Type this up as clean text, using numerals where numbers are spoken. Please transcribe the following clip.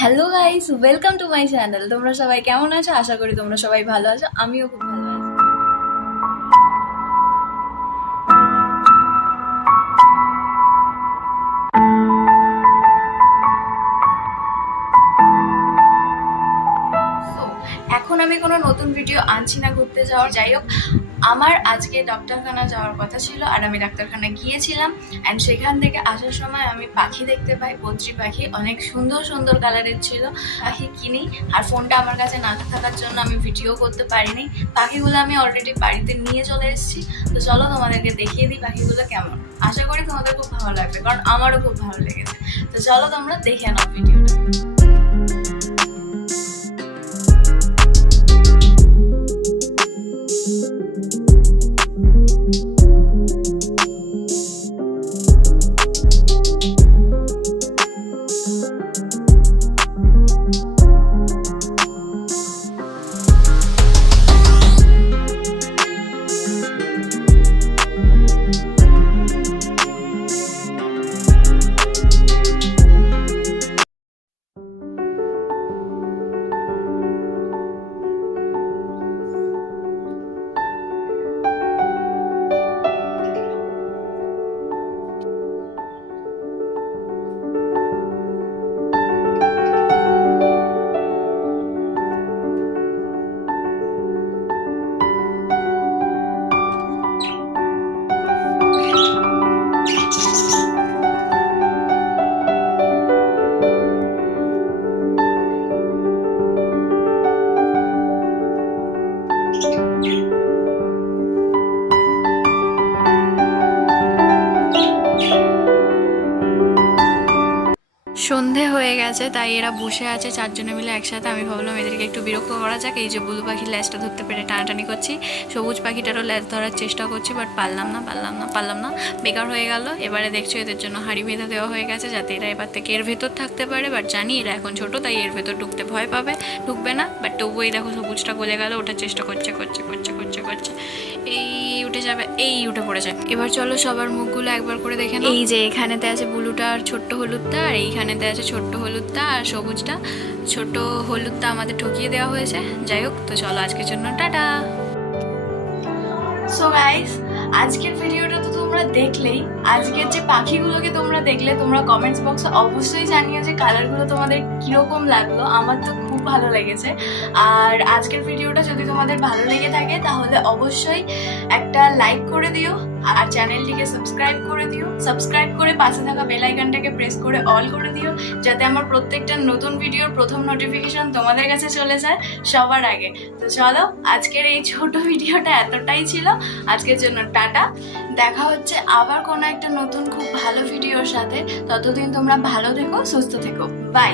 Hello guys, welcome to my channel. তোমরা সবাই কেমন আছো? আশা করি তোমরা সবাই ভালো আছো। আমিও খুব ভালো আছি। এখন আমি কোনো নতুন ভিডিও আনছি না ঘুরতে যাওয়ার। যাই হোক, আমার আজকে ডাক্তারখানা যাওয়ার কথা ছিল আর আমি ডাক্তারখানা গিয়েছিলাম। অ্যান্ড সেখান থেকে আসার সময় আমি পাখি দেখতে পাই, বদ্রি পাখি। অনেক সুন্দর সুন্দর কালারের ছিল। পাখি কিনি, আর ফোনটা আমার কাছে না থাকার জন্য আমি ভিডিও করতে পারিনি। পাখিগুলো আমি অলরেডি বাড়িতে নিয়ে চলে এসেছি। তো চলো তোমাদেরকে দেখিয়ে দিই পাখিগুলো কেমন। আশা করি তোমাদের খুব ভালো লাগবে, কারণ আমারও খুব ভালো লেগেছে। তো চলো তোমরা দেখে নাও ভিডিওটা। সন্ধে হয়ে গেছে, তাই এরা বসে আছে চারজনে মিলে একসাথে। আমি ভাবলাম এদেরকে একটু বিরক্ত করা যাক। এই যে ব্লু পাখির ল্যাজটা ধরতে পেরে টানাটানি করছি, সবুজ পাখিটারও ল্যাজ ধরার চেষ্টা করছি, বাট পারলাম না, বেকার হয়ে গেল। এবারে দেখছো এদের জন্য হাঁড়ি বেঁধে দেওয়া হয়ে গেছে, যাতে এরা এবার থেকে এর ভেতর থাকতে পারে। বাট জানি এরা এখন ছোট, তাই এর ভেতর ঢুকতে ভয় পাবে, ঢুকবে না। বাট তবুই দেখো সবুজটা গলে গেল, ওটার চেষ্টা করছে। এই উঠে যাবে, এই উঠে পড়েছে। এবার চলো সবার মুখগুলো একবার করে দেখে নাও। এই যে এখানেতে আছে ব্লুটা আর ছোট্ট হলুদটা, আর এইখানেতে আছে ছোট্ট হলুদটা আর সবুজটা। ছোট হলুদটা আমাদের ঠকিয়ে দেওয়া হয়েছে। যাই হোক, তো চলো আজকের জন্য টাটা। সো গাইস, আজকের ভিডিওটা তো তোমরা দেখলেই। আজকের যে পাখিগুলোকে তোমরা দেখলে, তোমরা কমেন্টস বক্সে অবশ্যই জানিও যে কালারগুলো তোমাদের কিরকম লাগলো। আমার তো খুব ভালো লেগেছে। আর আজকের ভিডিওটা যদি তোমাদের ভালো লেগে থাকে তাহলে অবশ্যই একটা লাইক করে দিও, আর চ্যানেলটিকে সাবস্ক্রাইব করে দিও। সাবস্ক্রাইব করে পাশে থাকা বেল আইকনটাকে প্রেস করে অল করে দিও, যাতে আমার প্রত্যেকটা নতুন ভিডিওর প্রথম নোটিফিকেশন তোমাদের কাছে চলে যায় সবার আগে। তো চলো, আজকের এই ছোট ভিডিওটা এতটাই ছিল। আজকের জন্য টাটা। দেখা হচ্ছে আবার কোনো একটা নতুন খুব ভালো ভিডিওর সাথে। ততদিন তোমরা ভালো থেকো, সুস্থ থেকো। বাই।